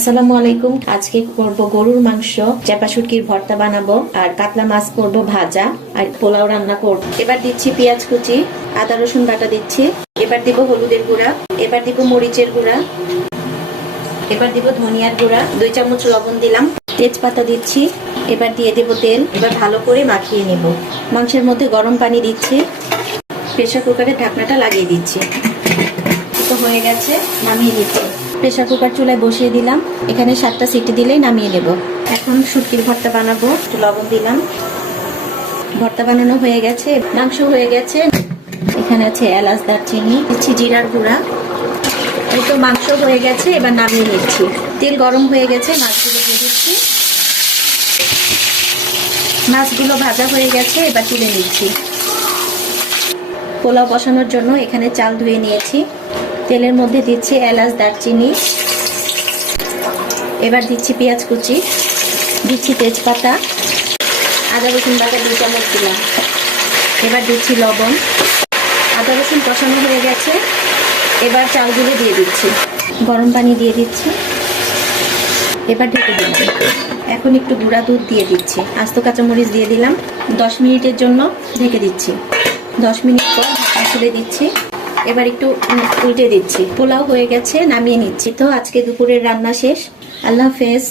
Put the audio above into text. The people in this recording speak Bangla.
আসসালামু আলাইকুম। আজকে করব গরুর মাংস, চাপা শুটকির ভর্তা বানাবো, আর কাতলা মাছ করব ভাজা, আর পোলাও রান্না করব। এবার দিচ্ছি পেঁয়াজ কুচি, আদা রসুন বাটা দিচ্ছি। এবার দিব হলুদের গুঁড়া, এবার দিব মরিচের গুঁড়া, এবার দিব ধনিয়ার গুঁড়া, 2 চামচ লবণ দিলাম, তেজপাতা দিচ্ছি। এবার দিয়ে দেব তেল। এবার ভালো করে মাখিয়ে নেব। মাংসের মধ্যে গরম পানি দিচ্ছি। প্রেসার কুকারে ঢাকনাটা লাগিয়ে দিচ্ছি। তো হয়ে গেছে, নামিয়ে দিচ্ছি। প্রেসার কুকার চুলায় বসিয়ে দিলাম। এখানে 7টা সিটি দিলেই নামিয়ে নেব। এখন শুটকির ভর্তা বানাবো। একটু লবণ দিলাম। ভর্তা বানানো হয়ে গেছে, মাংস হয়ে গেছে। এখানে আছে এলাচ, দারচিনি, দিচ্ছি জিরার গুঁড়া। এই তো মাংস হয়ে গেছে, এবার নামিয়ে নিচ্ছি। তেল গরম হয়ে গেছে, মাছগুলো দিয়ে দিচ্ছি। মাছগুলো ভাজা হয়ে গেছে, এবার তুলে নিচ্ছি। পোলাও বসানোর জন্য এখানে চাল ধুয়ে নিয়েছি। তেলের মধ্যে দিচ্ছি এলাচ, দারচিনি। এবার দিচ্ছি পেঁয়াজ কুচি, দিচ্ছি তেজপাতা, আদা রসুন বাটা 2 চামচ দিলাম। এবার দিচ্ছি লবণ। আদা রসুন কষানো হয়ে গেছে, এবার চালগুলো দিয়ে দিচ্ছি। গরম পানি দিয়ে দিচ্ছি। এবার ঢেকে দিচ্ছি। এখন একটু গুঁড়া দুধ দিয়ে দিচ্ছি। আস্ত কাঁচামরিচ দিয়ে দিলাম। 10 মিনিটের জন্য ঢেকে দিচ্ছি। 10 মিনিট পর ঢাকা খুলে দিচ্ছি। এবার একটু উল্টে দিচ্ছি। পোলাও হয়ে গেছে, নামিয়ে নিচ্ছি। তো আজকে দুপুরের রান্না শেষ। আল্লাহ হাফেজ।